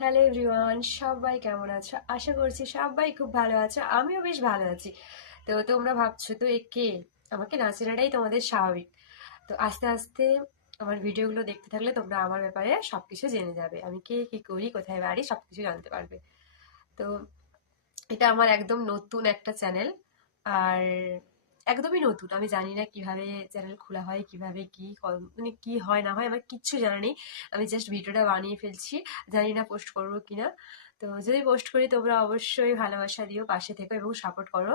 Hello everyone, সবাই কেমন আছো? আশা করছি সবাই খুব ভালো আছো। আমিও বেশ ভালো আছি। তো তোমরা ভাবছো তো এ কে? আমাকে না চেনাটাই তোমাদের স্বাভাবিক। তো আস্তে আস্তে আমার ভিডিওগুলো দেখতে থাকলে তোমরা আমার ব্যাপারে সবকিছু জেনে যাবে। আমি কে, কি করি, কোথায় বাড়ি, সবকিছু জানতে পারবে। তো এটা আমার একদম নতুন একটা চ্যানেল। আর একদমই নতুন। আমি জানি না কিভাবে চ্যানেল খোলা হয়, কিভাবে কি মানে কি হয় না হয়, আমার কিচ্ছু জানা নেই। আমি জাস্ট ভিডিওটা বানিয়ে ফেলছি। জানি না পোস্ট করবো কিনা। তো যদি পোস্ট করি তোমরা অবশ্যই ভালোবাসা দিও, পাশে থেকো এবং সাপোর্ট করো।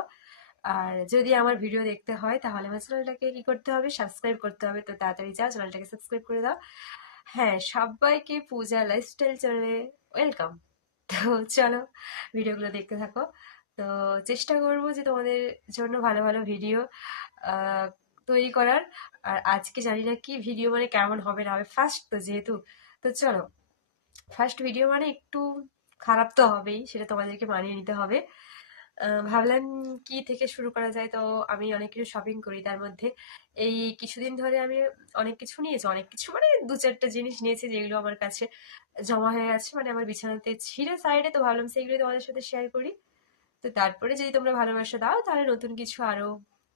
আর যদি আমার ভিডিও দেখতে হয় তাহলে আমার চ্যানেলটাকে কি করতে হবে? সাবস্ক্রাইব করতে হবে। তো তাড়াতাড়ি যাও, চ্যানেলটাকে সাবস্ক্রাইব করে দাও। হ্যাঁ, সবাইকে পূজা লাইফস্টাইল চ্যানেলে ওয়েলকাম। তো চলো, ভিডিওগুলো দেখতে থাকো। তো চেষ্টা করবো যে তোমাদের জন্য ভালো ভালো ভিডিও আহ, তৈরি করার। আর আজকে জানি না কি ভিডিও মানে কেমন হবে না হবে, ফার্স্ট তো যেহেতু। তো চলো, ফার্স্ট ভিডিও মানে একটু খারাপ তো হবেই, সেটা তোমাদেরকে মানিয়ে নিতে হবে। ভাবলাম কি থেকে শুরু করা যায়। তো আমি অনেক কিছু শপিং করি, তার মধ্যে এই কিছুদিন ধরে আমি অনেক কিছু নিয়েছি। অনেক কিছু মানে দু চারটা জিনিস নিয়েছি যেগুলো আমার কাছে জমা হয়ে গেছে, মানে আমার বিছানাতে ছিল সাইডে। তো ভাবলাম সেইগুলো তোমাদের সাথে শেয়ার করি। তো তারপরে যদি তোমরা ভালোবাসা দাও তাহলে নতুন কিছু আরো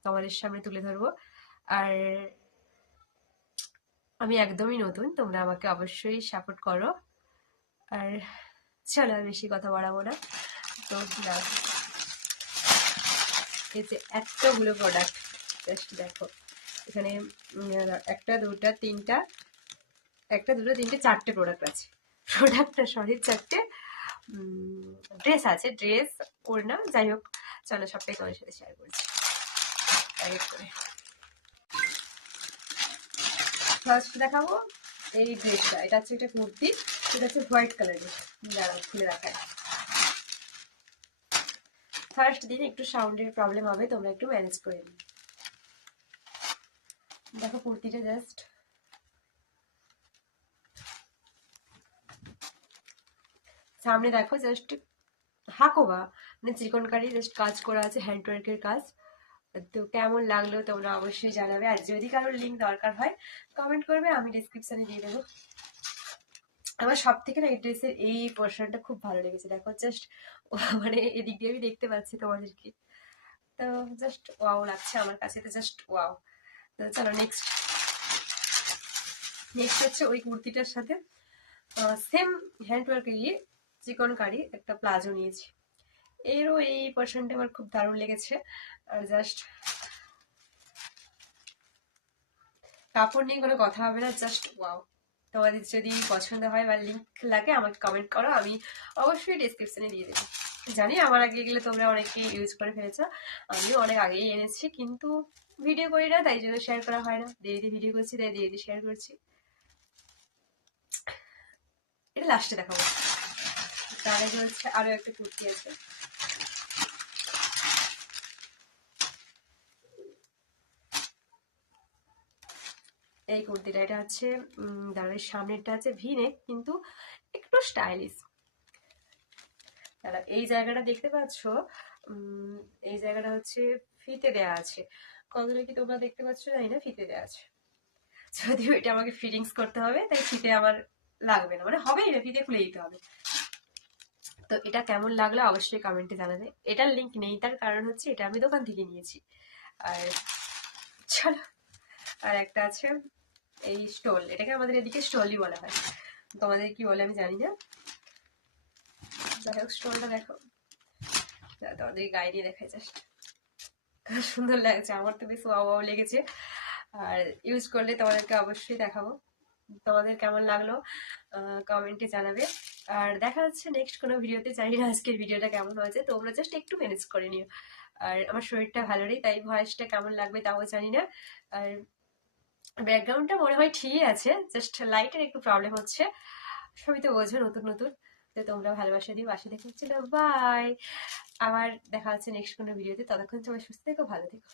তোমাদের সামনে তুলে ধরবো। আর আমি একদমই নতুন, তোমরা আমাকে অবশ্যই সাপোর্ট করো। আর চলো, আর বেশি কথা বাড়াবো না। তো নাও, এই যে এতগুলো প্রোডাক্ট, জাস্ট দেখো। এখানে একটা দুটা তিনটা, একটা দুটো তিনটে চারটে প্রোডাক্ট আছে। প্রোডাক্টটা সরি, চারটে। ড্রেস আছে, ড্রেস, ওড়না, যাই হোক। চলো সবটাই তোমার সাথে শেয়ার করছি এক এক করে। ফার্স্ট দেখাবো এই ড্রেসটা। এটা হচ্ছে একটা কুর্তি, এটা হচ্ছে হোয়াইট কালারের। দাঁড়াও খুলে দেখায়। ফার্স্ট দিন একটু সাউন্ডের প্রবলেম হবে, তোমরা একটু ম্যানেজ করে নিও। দেখো কুর্তিটা জাস্ট সামনে দেখো, জাস্ট হাকোবা মানে চিকনকারি জাস্ট কাজ করা আছে, হ্যান্ড ওয়ার্কের কাজ। তো কেমন লাগলো তোমরা অবশ্যই জানাবে। আর যদি কারোর লিঙ্ক দরকার হয় কমেন্ট করবে, আমি ডিসক্রিপশনে দিয়ে দেবো। আমার সব থেকে না এই ড্রেসের এই পোর্শনটা খুব ভালো লেগেছে। দেখো জাস্ট মানে এদিক দিয়ে আমি দেখতে পাচ্ছি তোমাদেরকে। তো জাস্ট ওয়াও লাগছে আমার কাছে, তো জাস্ট ওয়াও। তো চলো নেক্সট। নেক্সট হচ্ছে ওই কুর্তিটার সাথে সেম হ্যান্ড ওয়ার্কেরই চিকনকারি একটা প্লাজো নিয়েছি। এরও এই পোর্শনটা আমার খুব দারুণ লেগেছে। আর জাস্ট কাপড় নিয়ে কোনো কথা হবে না, জাস্ট ওয়াও। তোমাদের যদি পছন্দ হয় বা লিঙ্ক লাগে আমাকে কমেন্ট করো, আমি অবশ্যই ডিসক্রিপশনে দিয়ে দেবো। জানি আমার আগে গেলে তোমরা অনেকে ইউজ করে ফেলেছো, আমিও অনেক আগেই এনেছি, কিন্তু ভিডিও করি না তাই জন্য শেয়ার করা হয় না। দেরি ভিডিও করছি তাই দেরি শেয়ার করছি। এটা লাস্টে দেখাবো। তার আগে হচ্ছে আরো একটা কুর্তি আছে। এই কুর্তিটা, এটা হচ্ছে দাঁড়ানোর সামনেরটা আছে ভি নেক, কিন্তু একটু স্টাইলিশ। দাঁড়া, এই জায়গাটা দেখতে পাচ্ছ? এই জায়গাটা হচ্ছে ফিতে দেয়া আছে। কতটা কি তোমরা দেখতে পাচ্ছ জানি না, ফিতে দেয়া আছে। যদিও এটা আমাকে ফিটিংস করতে হবে, তাই ফিতে আমার লাগবে না, মানে হবেই না, ফিতে খুলে দিতে হবে। তো এটা কেমন লাগলো অবশ্যই কমেন্টে জানাবে। এটার লিঙ্ক নেই, তার কারণ হচ্ছে এটা আমি দোকান থেকে নিয়েছি। আর চলো, আর একটা আছে এই স্টোল। এটাকে আমাদের এদিকে স্টোলই বলা হয়, তোমাদের কি বলে আমি জানি না। যাই হোক, স্টোলটা দেখো, তোমাদের গায়ে দিয়ে দেখায় জাস্ট। সুন্দর লাগছে, আমার তো বেশ ওয়াও ওয়াও লেগেছে। আর ইউজ করলে তোমাদেরকে অবশ্যই দেখাবো। তোমাদের কেমন লাগলো কমেন্টে জানাবে। আর দেখা যাচ্ছে নেক্সট কোনো ভিডিওতে। জানি না আজকের ভিডিওটা কেমন হয়েছে, তোমরা জাস্ট একটু ম্যানেজ করে নিও। আর আমার শরীরটা ভালো নেই, তাই ভয়েসটা কেমন লাগবে তাও জানি না। আর ব্যাকগ্রাউন্ডটা মনে হয় ঠিকই আছে, জাস্ট লাইটের একটু প্রবলেম হচ্ছে। সবই তো বোঝো, নতুন নতুন। তো তোমরা ভালোবাসা দিও, পাশে দেখে হচ্ছিল। বাই। আবার দেখা হচ্ছে নেক্সট কোনো ভিডিওতে। ততক্ষণ সবাই সুস্থ থেকো, ভালো থেকো।